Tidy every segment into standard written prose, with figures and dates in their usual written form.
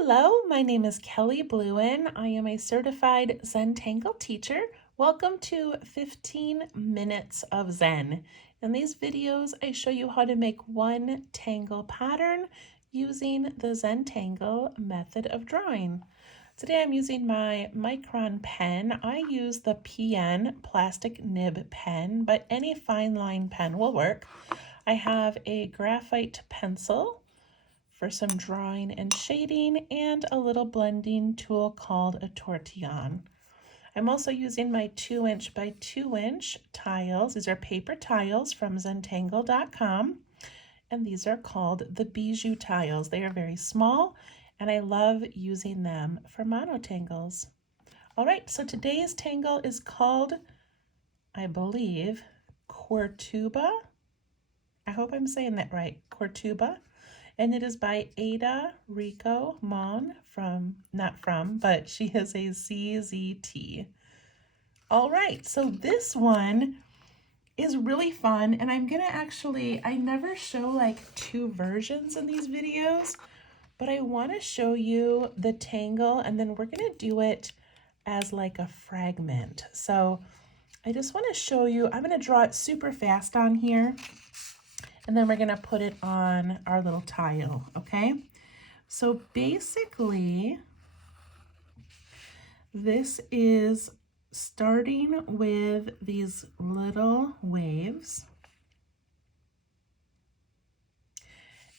Hello, my name is Kelly Bluen. I am a certified Zentangle teacher. Welcome to 15 Minutes of Zen. In these videos, I show you how to make one tangle pattern using the Zentangle method of drawing. Today I'm using my Micron pen. I use the PN plastic nib pen, but any fine line pen will work. I have a graphite pencil for some drawing and shading, and a little blending tool called a tortillon. I'm also using my 2" by 2" tiles. These are paper tiles from Zentangle.com, and these are called the bijou tiles. They are very small, and I love using them for monotangles. All right, so today's tangle is called, I believe, Qurtuba. I hope I'm saying that right, Qurtuba. And it is by Aida Rico Mon but she is a CZT. All right, so this one is really fun, and I'm gonna I never show like two versions in these videos, but I wanna show you the tangle, and then we're gonna do it as like a fragment. So I just wanna show you, I'm gonna draw it super fast on here, and then we're gonna put it on our little tile, okay? So basically, this is starting with these little waves.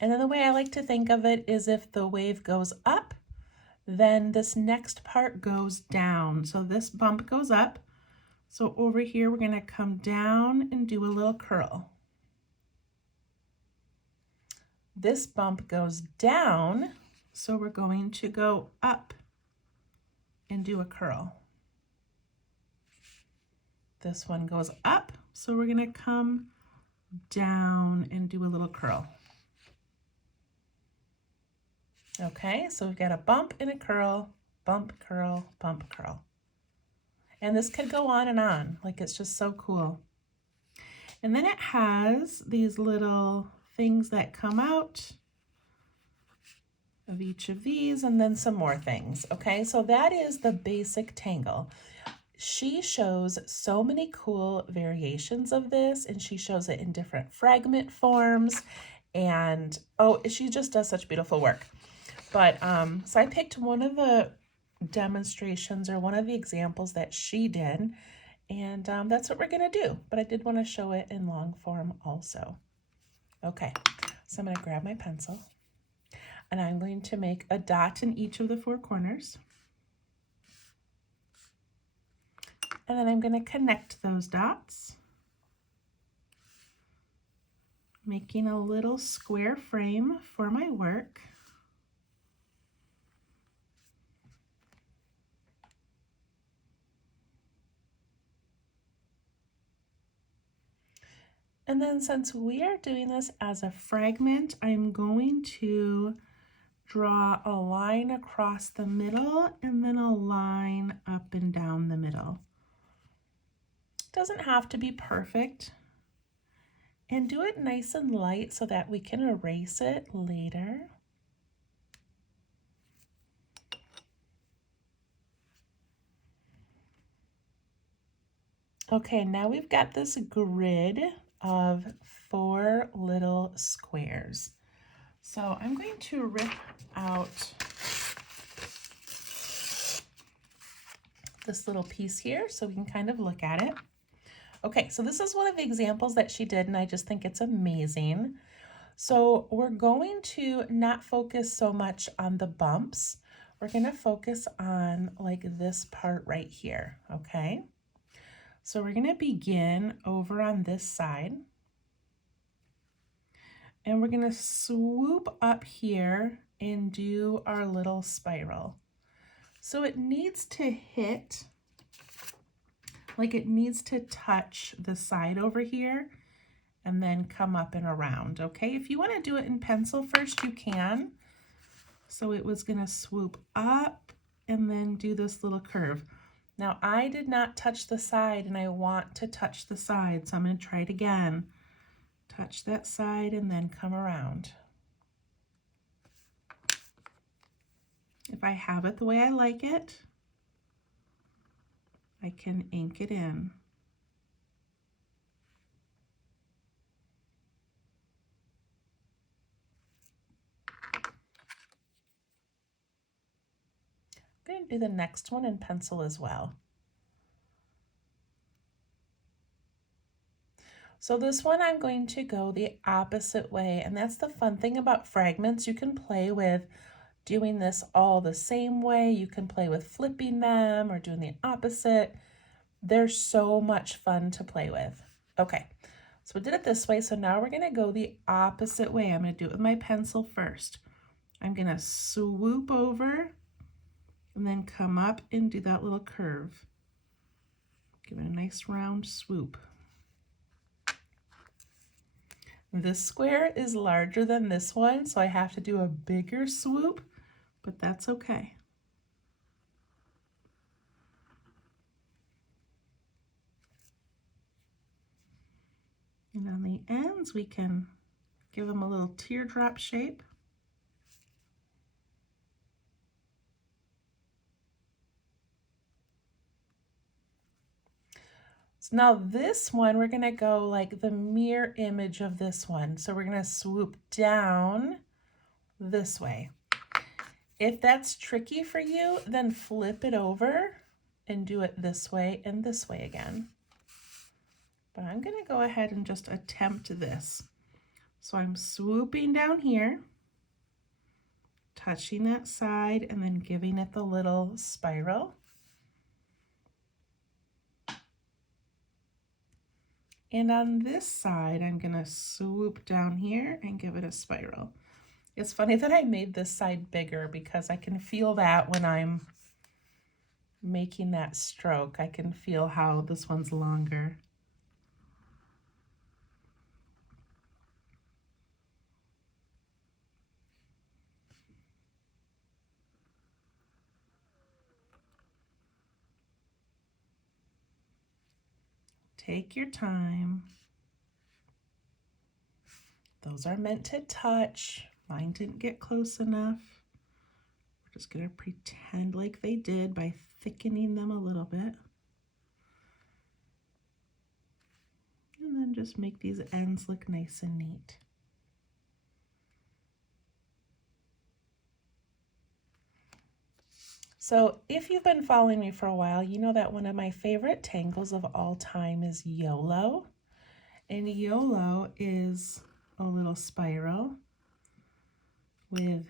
And then the way I like to think of it is if the wave goes up, then this next part goes down. So this bump goes up. So over here, we're gonna come down and do a little curl. This bump goes down, so we're going to go up and do a curl. This one goes up, so we're going to come down and do a little curl. Okay, so we've got a bump and a curl, bump, curl, bump, curl. And this could go on, like it's just so cool. And then it has these little things that come out of each of these, and then some more things. Okay, so that is the basic tangle. She shows so many cool variations of this, and she shows it in different fragment forms, and oh, she just does such beautiful work. But so I picked one of the demonstrations or one of the examples that she did, and that's what we're gonna do, but I did want to show it in long form also. Okay, so I'm going to grab my pencil, and I'm going to make a dot in each of the four corners. And then I'm going to connect those dots, making a little square frame for my work. And then since we are doing this as a fragment, I'm going to draw a line across the middle and then a line up and down the middle. It doesn't have to be perfect. And do it nice and light so that we can erase it later. Okay, now we've got this grid of 4 little squares. So I'm going to rip out this little piece here so we can kind of look at it. Okay, so this is one of the examples that she did, and I just think it's amazing. So we're going to not focus so much on the bumps. We're going to focus on like this part right here, okay? So we're going to begin over on this side, and we're going to swoop up here and do our little spiral. So it needs to hit, like it needs to touch the side over here and then come up and around, okay? If you want to do it in pencil first, you can. So it was going to swoop up and then do this little curve. Now, I did not touch the side, and I want to touch the side, so I'm going to try it again. Touch that side and then come around. If I have it the way I like it, I can ink it in. I'm going to do the next one in pencil as well. So this one I'm going to go the opposite way, and that's the fun thing about fragments. You can play with doing this all the same way. You can play with flipping them or doing the opposite. They're so much fun to play with. Okay, so we did it this way, so now we're gonna go the opposite way. I'm gonna do it with my pencil first. I'm gonna swoop over and then come up and do that little curve. Give it a nice round swoop. This square is larger than this one, so I have to do a bigger swoop, but that's okay. And on the ends, we can give them a little teardrop shape. So now this one, we're gonna go like the mirror image of this one. So we're gonna swoop down this way. If that's tricky for you, then flip it over and do it this way and this way again. But I'm gonna go ahead and just attempt this. So I'm swooping down here, touching that side and then giving it the little spiral. And on this side, I'm gonna swoop down here and give it a spiral. It's funny that I made this side bigger because I can feel that when I'm making that stroke. I can feel how this one's longer. Take your time. Those are meant to touch. Mine didn't get close enough. We're just gonna pretend like they did by thickening them a little bit. And then just make these ends look nice and neat. So if you've been following me for a while, you know that one of my favorite tangles of all time is YOLO. And YOLO is a little spiral with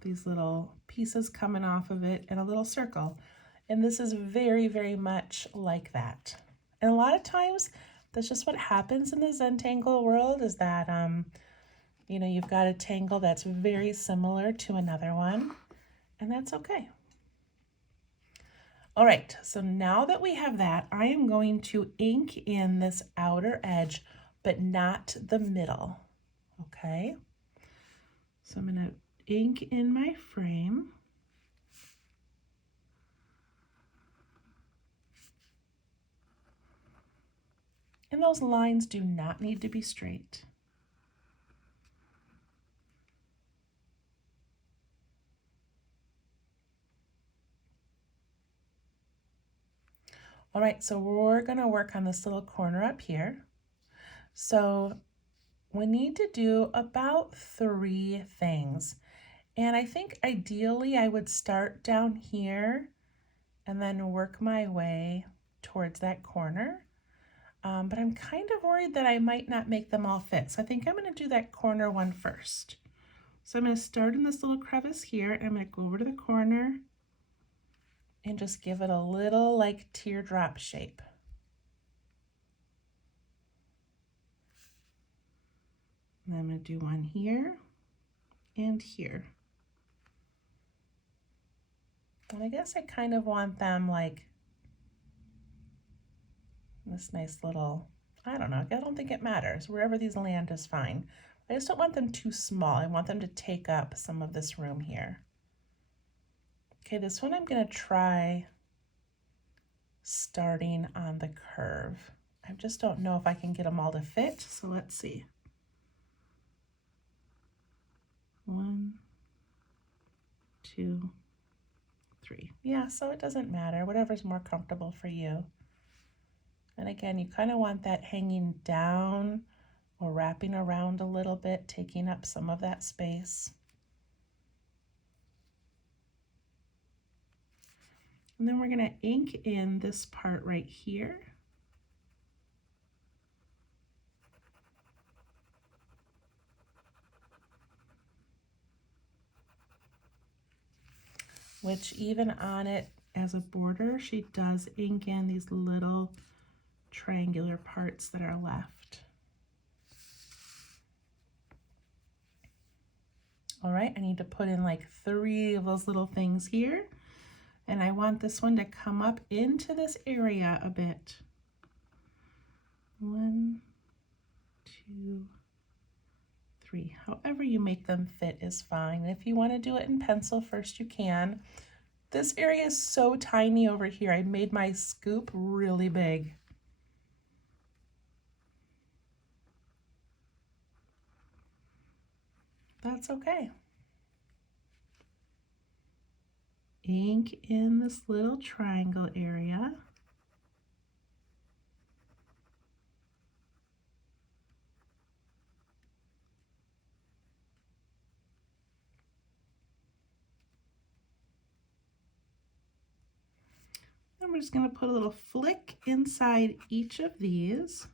these little pieces coming off of it and a little circle. And this is very, very much like that. And a lot of times that's just what happens in the Zentangle world, is that, you know, you've got a tangle that's very similar to another one, and that's okay. All right, so now that we have that, I am going to ink in this outer edge, but not the middle, okay? So I'm gonna ink in my frame. And those lines do not need to be straight. All right, so we're gonna work on this little corner up here. So we need to do about 3 things. And I think ideally I would start down here and then work my way towards that corner. But I'm kind of worried that I might not make them all fit. So I think I'm gonna do that corner one first. So I'm gonna start in this little crevice here, and I'm gonna go over to the corner and just give it a little like teardrop shape. And I'm gonna do one here and here. And I guess I kind of want them like this nice little, I don't know, I don't think it matters. Wherever these land is fine. I just don't want them too small. I want them to take up some of this room here. Okay, this one I'm gonna try starting on the curve. I just don't know if I can get them all to fit, so let's see. 1, 2, 3. Yeah, so it doesn't matter, whatever's more comfortable for you. And again, you kind of want that hanging down or wrapping around a little bit, taking up some of that space. And then we're going to ink in this part right here. Which even on it as a border, she does ink in these little triangular parts that are left. All right, I need to put in like 3 of those little things here. And I want this one to come up into this area a bit. 1, 2, 3. However you make them fit is fine. If you want to do it in pencil first, you can. This area is so tiny over here. I made my scoop really big. That's okay. Ink in this little triangle area. And we're just going to put a little flick inside each of these.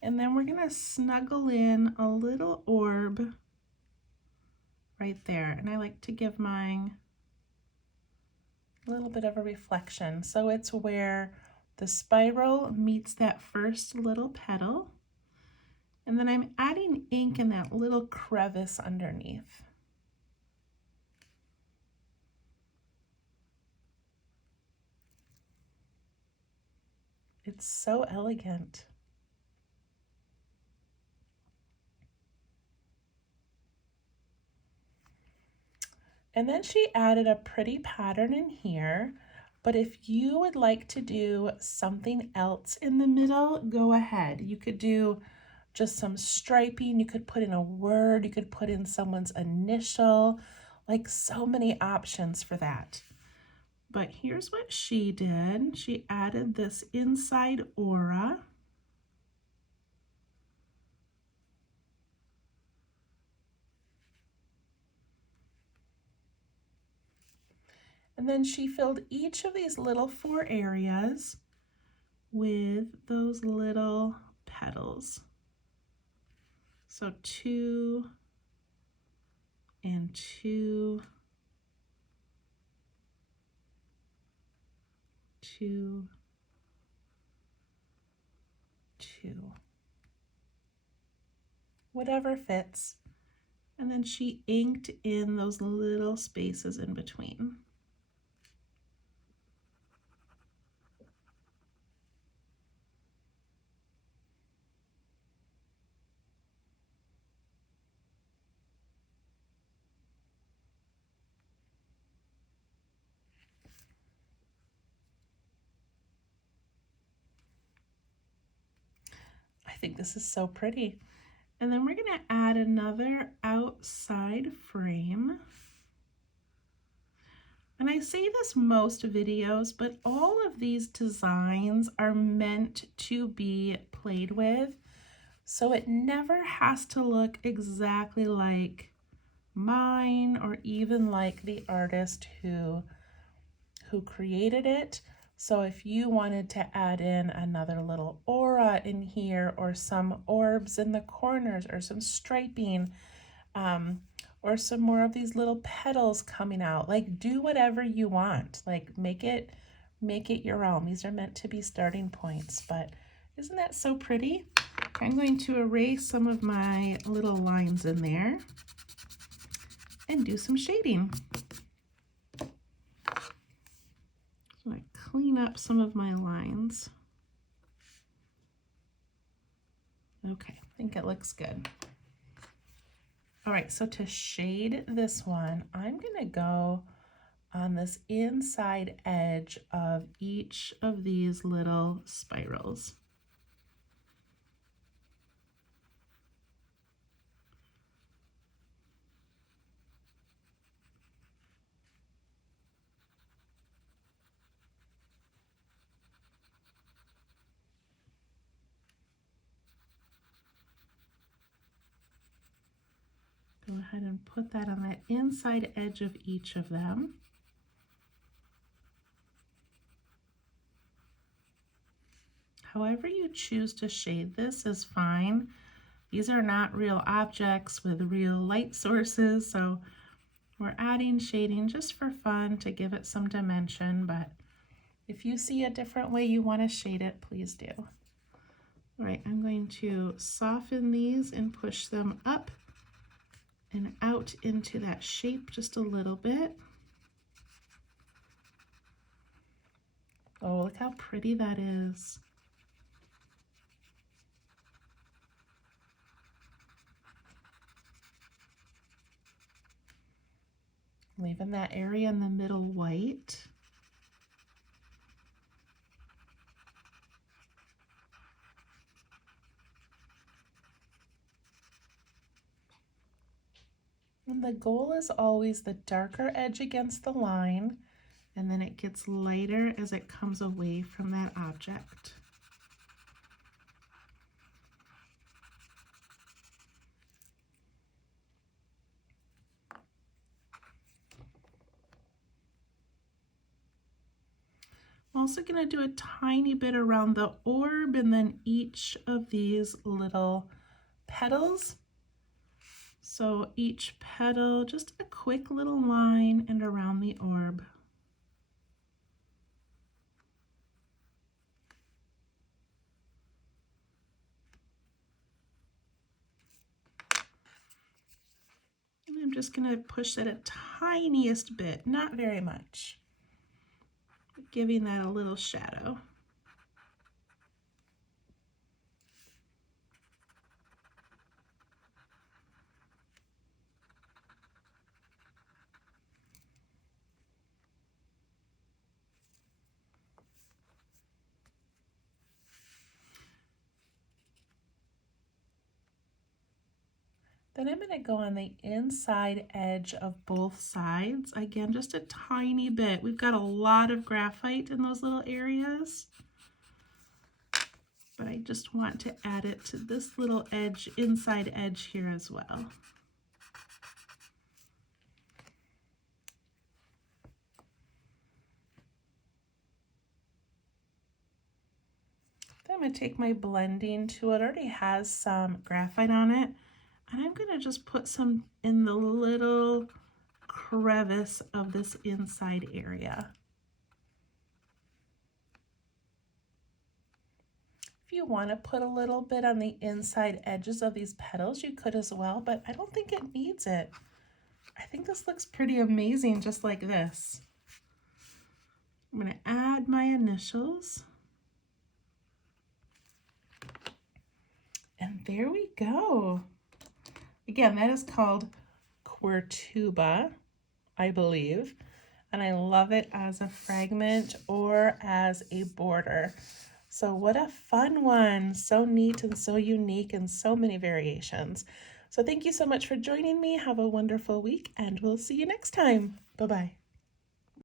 And then we're going to snuggle in a little orb right there. And I like to give mine a little bit of a reflection. So it's where the spiral meets that first little petal. And then I'm adding ink in that little crevice underneath. It's so elegant. And then she added a pretty pattern in here, but if you would like to do something else in the middle, go ahead. You could do just some striping, you could put in a word, you could put in someone's initial, like so many options for that. But here's what she did. She added this inside aura. And then she filled each of these little 4 areas with those little petals. So 2 and 2, 2, 2. Whatever fits. And then she inked in those little spaces in between. I think this is so pretty. And then we're going to add another outside frame. And I say this most videos, but all of these designs are meant to be played with. So it never has to look exactly like mine or even like the artist who created it. So if you wanted to add in another little aura in here or some orbs in the corners or some striping or some more of these little petals coming out, like do whatever you want, like make it your own. These are meant to be starting points, but isn't that so pretty? I'm going to erase some of my little lines in there and do some shading. So I clean up some of my lines. Okay, I think it looks good. All right, so to shade this one, I'm gonna go on this inside edge of each of these little spirals. Go ahead and put that on that inside edge of each of them. However you choose to shade this is fine. These are not real objects with real light sources, so we're adding shading just for fun to give it some dimension, but if you see a different way you want to shade it, please do. All right, I'm going to soften these and push them up and out into that shape just a little bit. Oh, look how pretty that is. Leaving that area in the middle white. And the goal is always the darker edge against the line, and then it gets lighter as it comes away from that object. I'm also going to do a tiny bit around the orb and then each of these little petals. So each petal, just a quick little line and around the orb. And I'm just going to push that a tiniest bit, not very much, giving that a little shadow. Then I'm going to go on the inside edge of both sides. Again, just a tiny bit. We've got a lot of graphite in those little areas, but I just want to add it to this little edge, inside edge here as well. Then I'm going to take my blending tool. It already has some graphite on it. And I'm going to just put some in the little crevice of this inside area. If you want to put a little bit on the inside edges of these petals, you could as well, but I don't think it needs it. I think this looks pretty amazing just like this. I'm going to add my initials. And there we go. Again, that is called Qurtuba, I believe, and I love it as a fragment or as a border. So what a fun one. So neat and so unique and so many variations. So thank you so much for joining me. Have a wonderful week and we'll see you next time. Bye-bye.